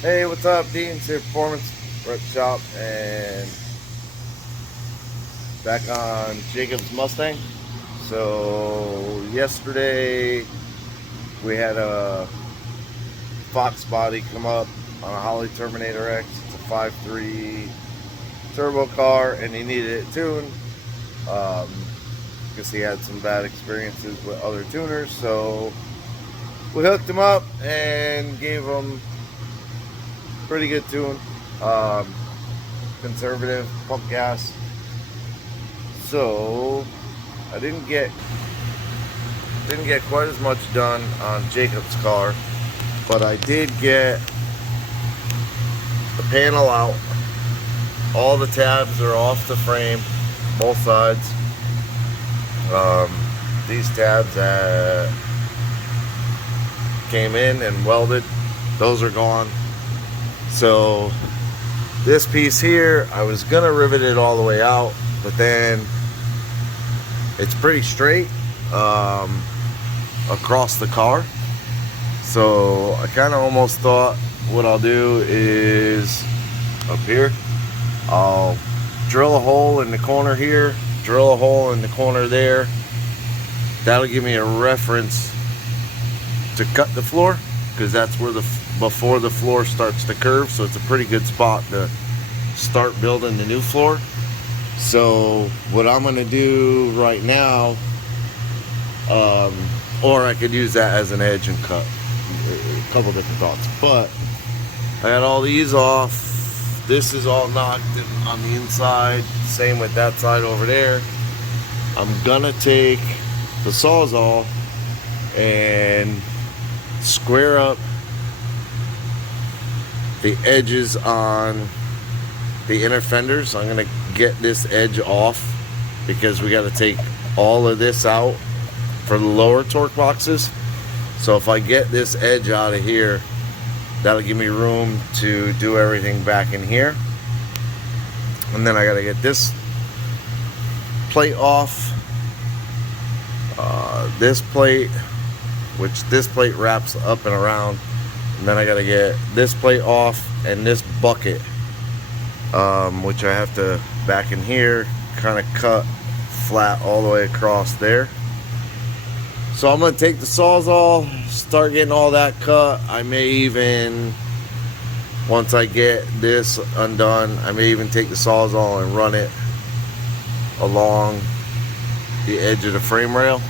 Hey, what's up? Dean, Safe Performance Rep Shop, and back on Jacob's Mustang. So yesterday we had a Fox body come up on a Holly Terminator X. It's a 5.3 turbo car, and he needed it tuned because he had some bad experiences with other tuners. So we hooked him up and gave him pretty good tune. Um, Conservative pump gas. So I didn't get quite as much done on Jacob's car, but I did get the panel out. All the tabs are off the frame, both sides. These tabs that came in and welded, those are gone. So this piece here, I was gonna rivet it all the way out, but then it's pretty straight across the car. So I kind of almost thought what I'll do is up here, I'll drill a hole in the corner here, drill a hole in the corner there. That'll give me a reference to cut the floor, because that's where before the floor starts to curve. So it's a pretty good spot to start building the new floor. So what I'm gonna do right now, or I could use that as an edge and cut. A couple different thoughts, but I got all these off. This is all knocked on the inside. Same with that side over there. I'm gonna take the Sawzall and square up the edges on the inner fenders. I'm gonna get this edge off because we got to take all of this out for the lower torque boxes. So if I get this edge out of here, that'll give me room to do everything back in here. And then I got to get this plate off, this plate, which this plate wraps up and around. And then I got to get this plate off and this bucket, which I have to back in here, kind of cut flat all the way across there. So I'm going to take the Sawzall, start getting all that cut. I may even, once I get this undone, I may even take the Sawzall and run it along the edge of the frame rail,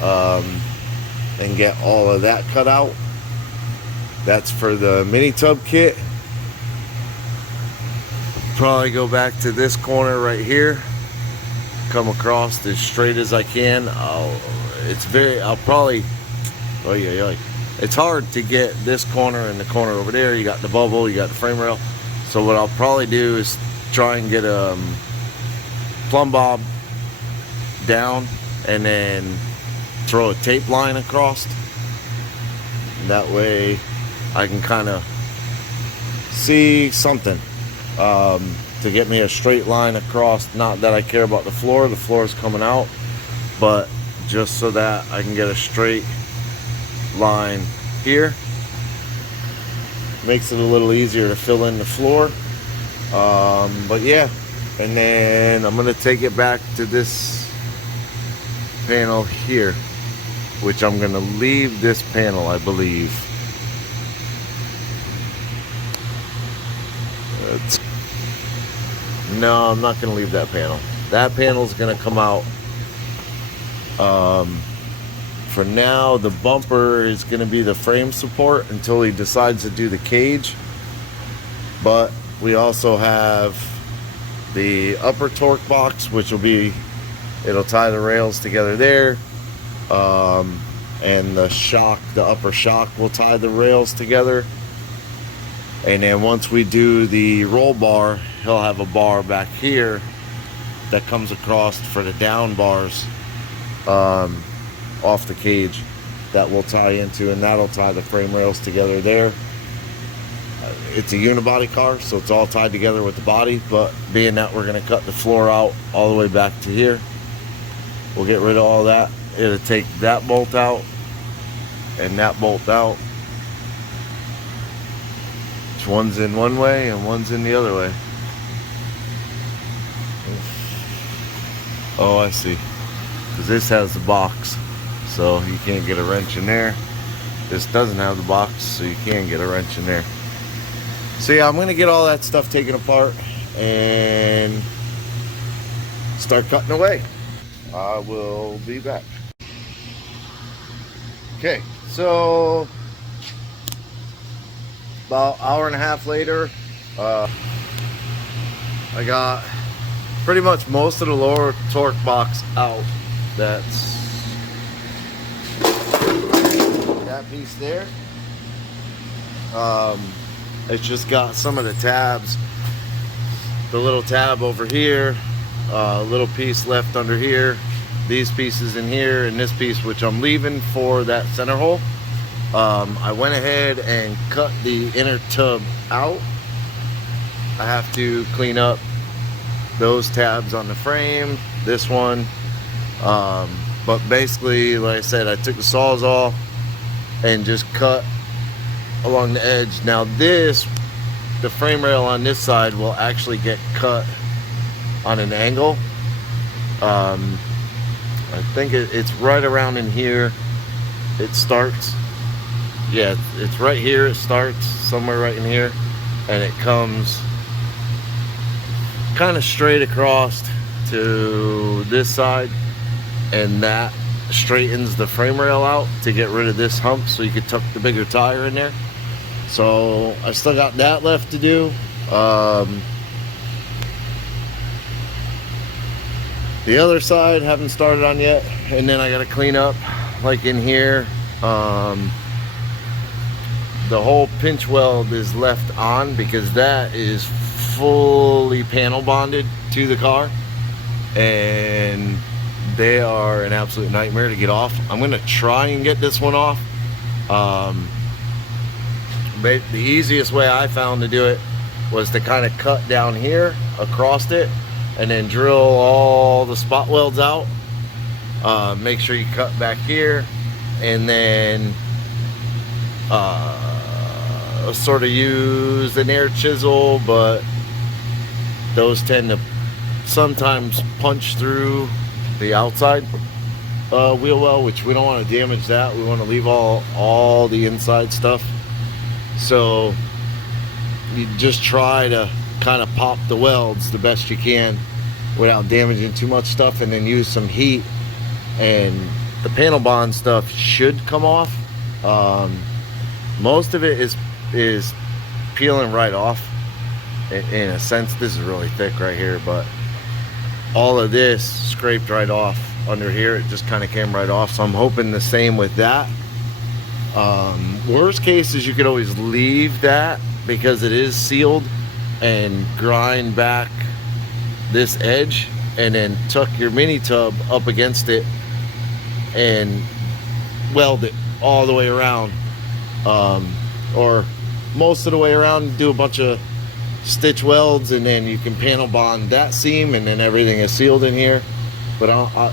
and get all of that cut out. That's for the mini tub kit. Probably go back to this corner right here, come across as straight as I can. It's hard to get this corner and the corner over there. You got the bubble, you got the frame rail. So what I'll probably do is try and get a plumb bob down and then throw a tape line across. That way I can kind of see something to get me a straight line across. Not that I care about the floor is coming out, but just so that I can get a straight line here. Makes it a little easier to fill in the floor. But yeah, and then I'm gonna take it back to this panel here, which I'm gonna leave this panel, I believe. No, I'm not gonna leave that panel. That panel's gonna come out. For now, the bumper is going to be the frame support until he decides to do the cage. But we also have the upper torque box, which will be, it'll tie the rails together there, and the upper shock will tie the rails together. And then once we do the roll bar, he'll have a bar back here that comes across for the down bars off the cage that will tie into, and that'll tie the frame rails together there. It's a unibody car, so it's all tied together with the body, but being that we're going to cut the floor out all the way back to here, we'll get rid of all that. It'll take that bolt out and that bolt out, one's in one way and one's in the other way. Oh, I see. Because this has the box, so you can't get a wrench in there. This doesn't have the box, so you can get a wrench in there. So yeah, I'm gonna get all that stuff taken apart and start cutting away. I will be back. Okay, so about hour and a half later, I got pretty much most of the lower torque box out. That's that piece there. It's just got some of the tabs, the little tab over here, a little piece left under here, these pieces in here, and this piece which I'm leaving for that center hole. I went ahead and cut the inner tub out. I have to clean up those tabs on the frame, this one, but basically, like I said, I took the Sawzall and just cut along the edge. Now this, the frame rail on this side will actually get cut on an angle. I think it's right around in here it starts. Yeah, it's right here. It starts somewhere right in here, and it comes kind of straight across to this side, and that straightens the frame rail out to get rid of this hump so you could tuck the bigger tire in there. So I still got that left to do. The other side haven't started on yet, and then I got to clean up like in here. The whole pinch weld is left on because that is fully panel bonded to the car, and they are an absolute nightmare to get off. I'm gonna try and get this one off. The easiest way I found to do it was to kind of cut down here across it and then drill all the spot welds out. Make sure you cut back here, and then sort of use an air chisel, but those tend to sometimes punch through the outside wheel well, which we don't want to damage that. We want to leave all the inside stuff. So you just try to kind of pop the welds the best you can without damaging too much stuff, and then use some heat, and the panel bond stuff should come off. Most of it is peeling right off. In a sense, this is really thick right here, but all of this scraped right off under here. It just kind of came right off, so I'm hoping the same with that. Worst case is you could always leave that because it is sealed, and grind back this edge and then tuck your mini tub up against it and weld it all the way around, or most of the way around. Do a bunch of stitch welds, and then you can panel bond that seam, and then everything is sealed in here. But I'm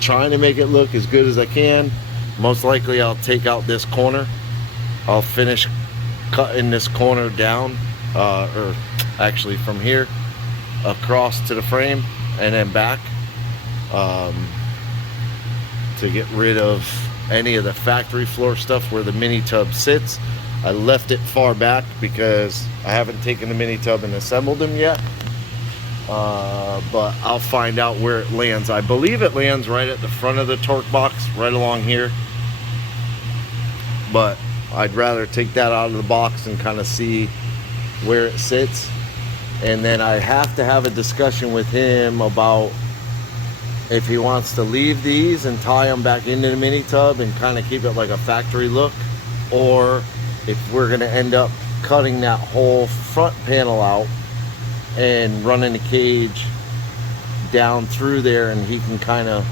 trying to make it look as good as I can. Most likely I'll take out this corner. I'll finish cutting this corner down, or actually from here across to the frame and then back, to get rid of any of the factory floor stuff where the mini tub sits. I left it far back because I haven't taken the mini tub and assembled them yet, but I'll find out where it lands. I believe it lands right at the front of the torque box, right along here, but I'd rather take that out of the box and kind of see where it sits. And then I have to have a discussion with him about if he wants to leave these and tie them back into the mini tub and kind of keep it like a factory look, or if we're going to end up cutting that whole front panel out and running the cage down through there, and he can kind of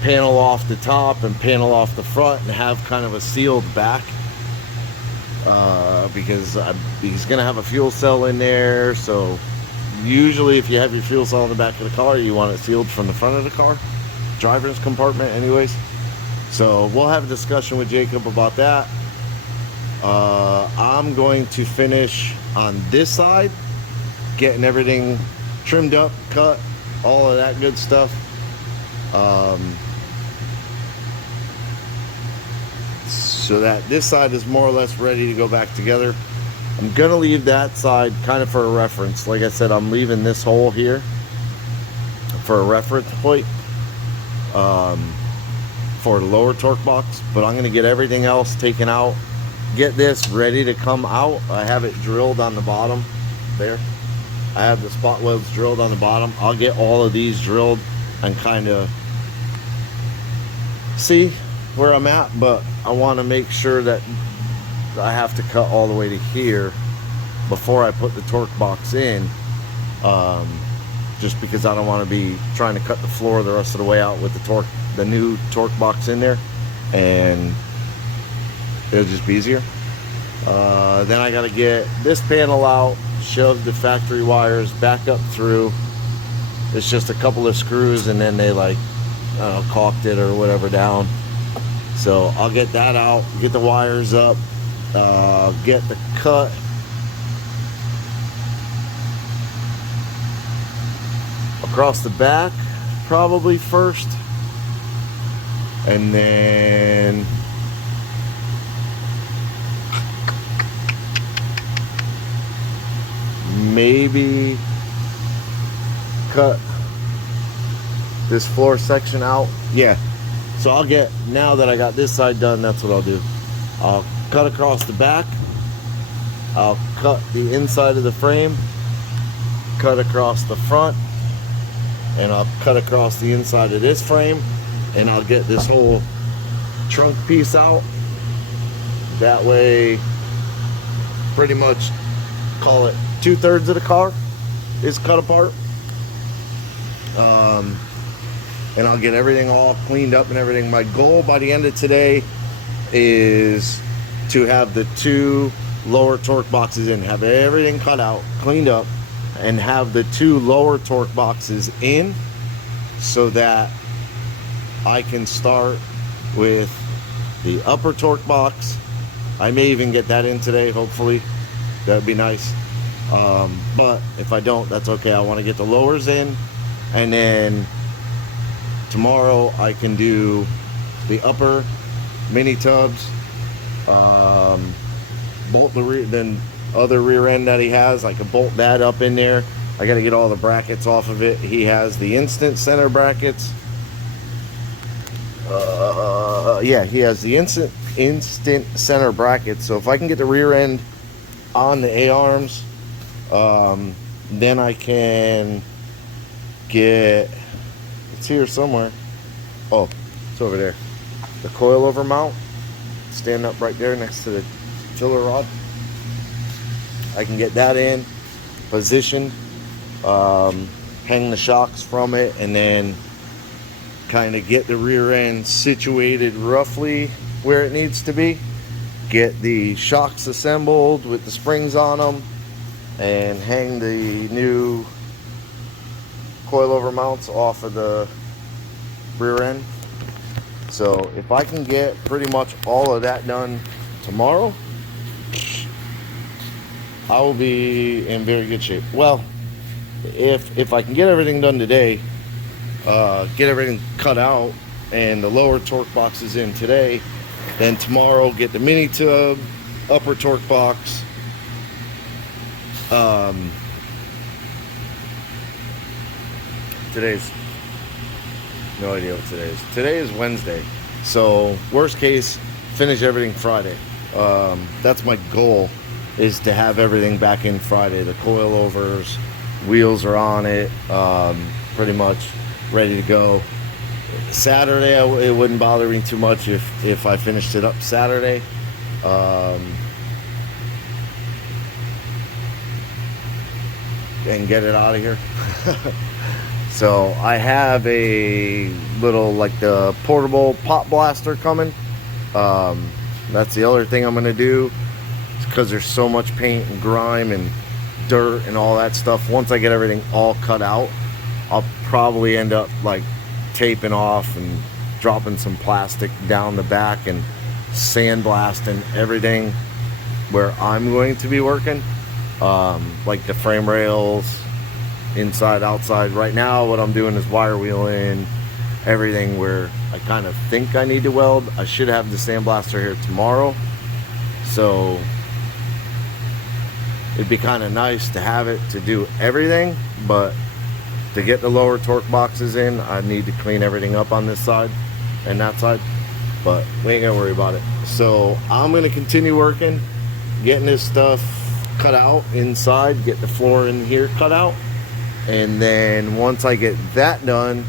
panel off the top and panel off the front and have kind of a sealed back, because he's going to have a fuel cell in there. So usually if you have your fuel cell in the back of the car, you want it sealed from the front of the car, driver's compartment anyways. So we'll have a discussion with Jacob about that. I'm going to finish on this side, getting everything trimmed up, cut, all of that good stuff. So that this side is more or less ready to go back together. I'm gonna leave that side kind of for a reference. Like I said, I'm leaving this hole here for a reference point for the lower torque box, but I'm gonna get everything else taken out, get this ready to come out. I have it drilled on the bottom there. I have the spot welds drilled on the bottom. I'll get all of these drilled and kind of see where I'm at, but I want to make sure that I have to cut all the way to here before I put the torque box in, just because I don't want to be trying to cut the floor the rest of the way out with the new torque box in there, and it'll just be easier. Then I got to get this panel out, shove the factory wires back up through. It's just a couple of screws, and then they, like, I don't know, caulked it or whatever down. So I'll get that out, get the wires up, get the cut across the back probably first, and then maybe cut this floor section out. Yeah. So I'll get, now that I got this side done, that's what I'll do. I'll cut across the back. I'll cut the inside of the frame, cut across the front, and I'll cut across the inside of this frame, and I'll get this whole trunk piece out. That way, pretty much, call it 2/3 of the car is cut apart. And I'll get everything all cleaned up and everything. My goal by the end of today is to have the 2 lower torque boxes in, have everything cut out, cleaned up, and have the 2 lower torque boxes in, so that I can start with the upper torque box. I may even get that in today, hopefully. That'd be nice. But if I don't, that's okay. I want to get the lowers in, and then tomorrow I can do the upper mini tubs, bolt the rear, then other rear end that he has, I can bolt that up in there. I got to get all the brackets off of it. He has the instant center brackets. Yeah, he has the instant center brackets. So if I can get the rear end on the A-arms, then I can get, it's here somewhere. Oh, it's over there. The coil over mount, stand up right there next to the filler rod. I can get that in, positioned, hang the shocks from it, and then kind of get the rear end situated roughly where it needs to be. Get the shocks assembled with the springs on them, and hang the new coilover mounts off of the rear end. So if I can get pretty much all of that done tomorrow, I will be in very good shape. Well, if I can get everything done today, get everything cut out and the lower torque boxes in today, then tomorrow get the mini tub, upper torque box, today's, no idea what today is. Today is Wednesday. So worst case, finish everything Friday. That's my goal, is to have everything back in Friday. The coilovers, wheels are on it, pretty much ready to go. Saturday, it wouldn't bother me too much if I finished it up Saturday. And get it out of here. So I have a little, like, the portable pop blaster coming. That's the other thing I'm gonna do, because there's so much paint and grime and dirt and all that stuff. Once I get everything all cut out, I'll probably end up like taping off and dropping some plastic down the back and sandblasting everything where I'm going to be working, like the frame rails, inside, outside. Right now what I'm doing is wire wheeling everything where I kind of think I need to weld. I should have the sandblaster here tomorrow, so it'd be kind of nice to have it to do everything, but to get the lower torque boxes in, I need to clean everything up on this side and that side, but we ain't gonna worry about it. So I'm gonna continue working, getting this stuff cut out inside, get the floor in here cut out, and then once I get that done,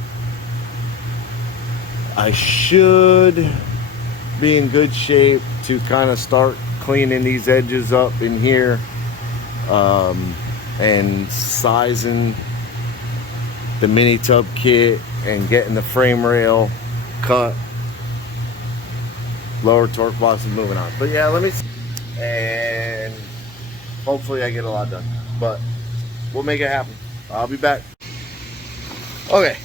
I should be in good shape to kind of start cleaning these edges up in here, and sizing the mini tub kit and getting the frame rail cut, lower torque boxes moving on. But yeah, let me see. And hopefully I get a lot done, but we'll make it happen. I'll be back. Okay,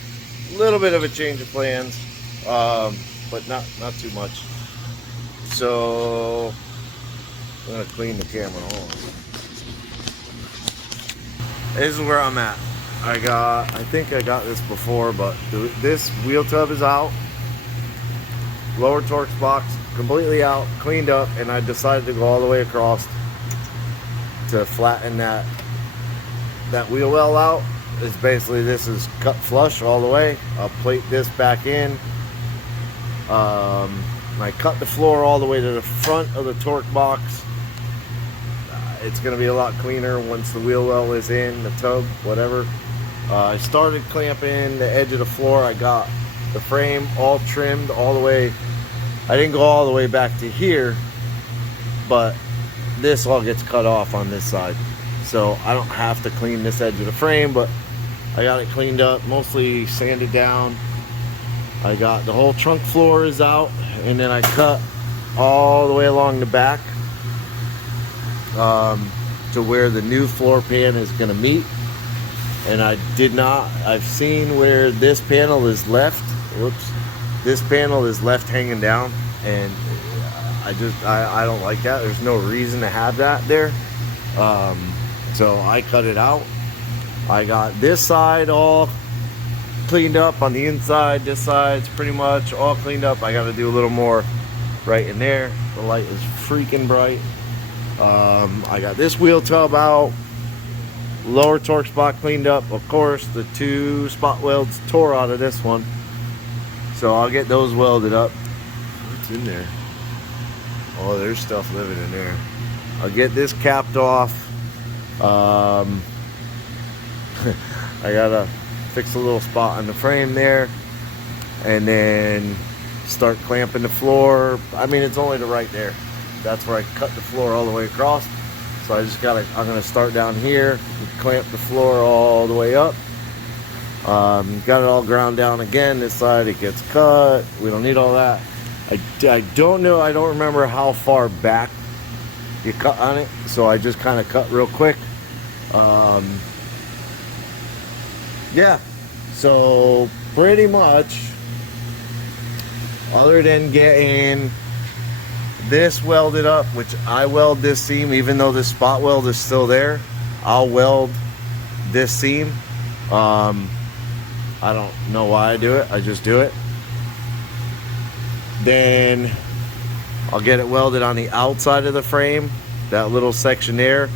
a little bit of a change of plans, but not too much. So I'm gonna clean the camera. Hold on. This is where I'm at. I think I got this before, but this wheel tub is out. Lower torque box completely out, cleaned up, and I decided to go all the way across to flatten that wheel well out. It's basically, this is cut flush all the way. I'll plate this back in. I cut the floor all the way to the front of the torque box. It's going to be a lot cleaner once the wheel well is in, the tub, whatever. I started clamping the edge of the floor. I got the frame all trimmed all the way. I didn't go all the way back to here, but this all gets cut off on this side. So I don't have to clean this edge of the frame, but I got it cleaned up, mostly sanded down. I got the whole trunk floor is out, and then I cut all the way along the back to where the new floor pan is going to meet. And I've seen where this panel is left. Whoops. This panel is left hanging down, and I don't like that. There's no reason to have that there. So I cut it out. I got this side all cleaned up on the inside. This side's pretty much all cleaned up. I got to do a little more right in there. The light is freaking bright. I got this wheel tub out. Lower torque spot cleaned up. Of course, the 2 spot welds tore out of this one, so I'll get those welded up. What's in there? Oh, there's stuff living in there. I'll get this capped off. I gotta fix a little spot on the frame there, and then start clamping the floor. I mean, it's only to right there. That's where I cut the floor all the way across. So I'm gonna start down here, clamp the floor all the way up. Got it all ground down again. This side, it gets cut. We don't need all that. I don't know, I don't remember how far back you cut on it, so I just kind of cut real quick. Yeah, so pretty much, other than getting this welded up, which I weld this seam, even though this spot weld is still there, I'll weld this seam. I don't know why I do it, I just do it. Then I'll get it welded on the outside of the frame, that little section there.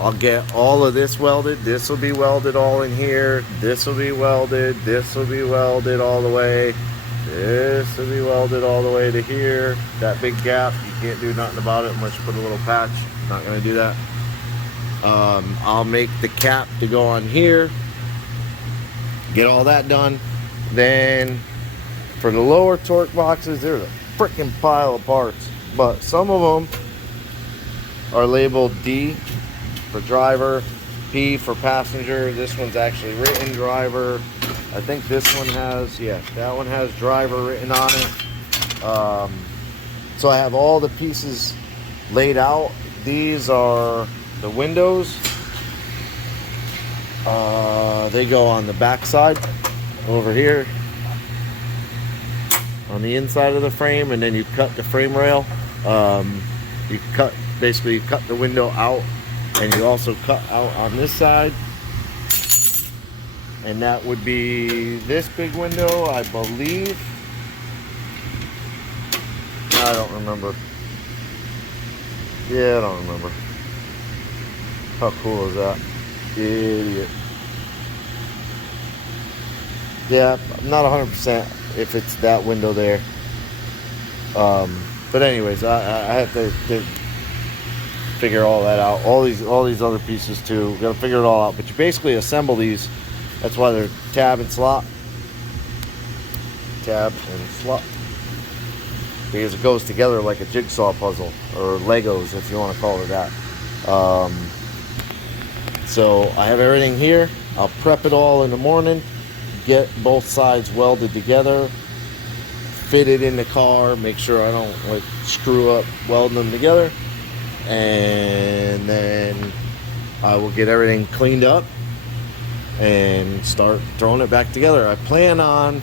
I'll get all of this welded. This will be welded all in here. This will be welded. This will be welded all the way. This will be welded all the way to here. That big gap, you can't do nothing about it unless you put a little patch. Not gonna do that. I'll make the cap to go on here. Get all that done. Then for the lower torque boxes, there's a freaking pile of parts, but some of them are labeled D for driver, P for passenger. This one's actually written driver. I think this one has, yeah, that one has driver written on it. So I have all the pieces laid out. These are the windows. They go on the back side over here on the inside of the frame, and then you cut the frame rail. You cut basically cut the window out, and you also cut out on this side, and that would be this big window, I believe. I don't remember. Yeah, I don't remember. How cool is that? Idiot. Yeah, I'm not 100% if it's that window there. But anyways, I have to figure all that out. All these other pieces too. Gotta figure it all out. But you basically assemble these. That's why they're tab and slot. Tab and slot. Because it goes together like a jigsaw puzzle, or Legos if you want to call it that. So I have everything here. I'll prep it all in the morning, get both sides welded together, fit it in the car, make sure I don't like screw up welding them together, and then I will get everything cleaned up and start throwing it back together. I plan on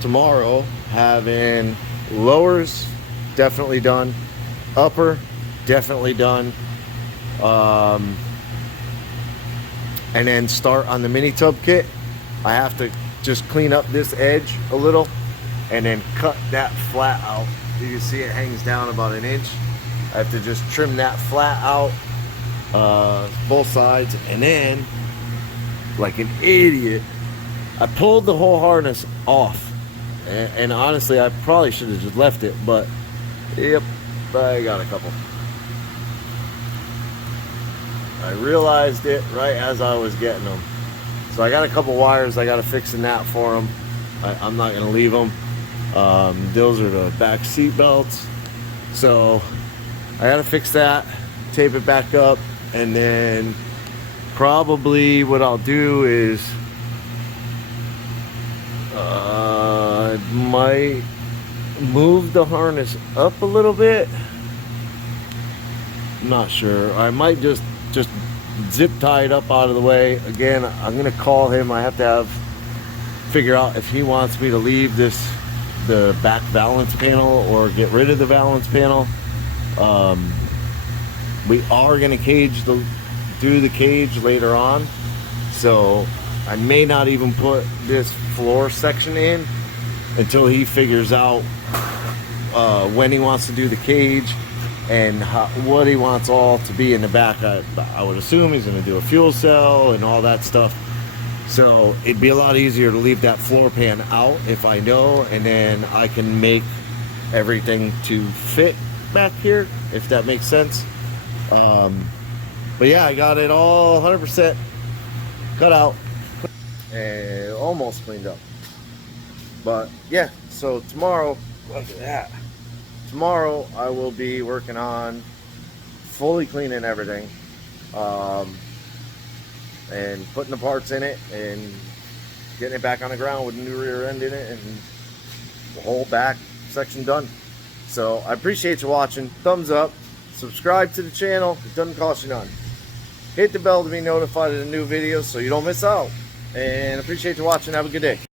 tomorrow having lowers definitely done, upper definitely done, and then start on the mini tub kit. I have to just clean up this edge a little and then cut that flat out. You can see it hangs down about an inch. I have to just trim that flat out, both sides, and then like an idiot I pulled the whole harness off. And honestly, I probably should have just left it, but yep, I got a couple. I realized it right as I was getting them. So I got a couple wires I got to fix in that for them. I'm not going to leave them. Those are the back seat belts. So I got to fix that, tape it back up, and then probably what I'll do is I might move the harness up a little bit. I'm not sure. I might just zip tie it up out of the way. Again, I'm gonna call him. I have to figure out if he wants me to leave the back balance panel or get rid of the balance panel. We are gonna do the cage later on, so I may not even put this floor section in until he figures out when he wants to do the cage and what he wants all to be in the back. I would assume he's going to do a fuel cell and all that stuff. So it'd be a lot easier to leave that floor pan out if I know, and then I can make everything to fit back here, if that makes sense. But yeah, I got it all 100% cut out and almost cleaned up. But yeah, so tomorrow, look at that. Tomorrow I will be working on fully cleaning everything, and putting the parts in it and getting it back on the ground with a new rear end in it and the whole back section done. So I appreciate you watching. Thumbs up, subscribe to the channel. It doesn't cost you none. Hit the bell to be notified of the new videos so you don't miss out. And appreciate you watching. Have a good day.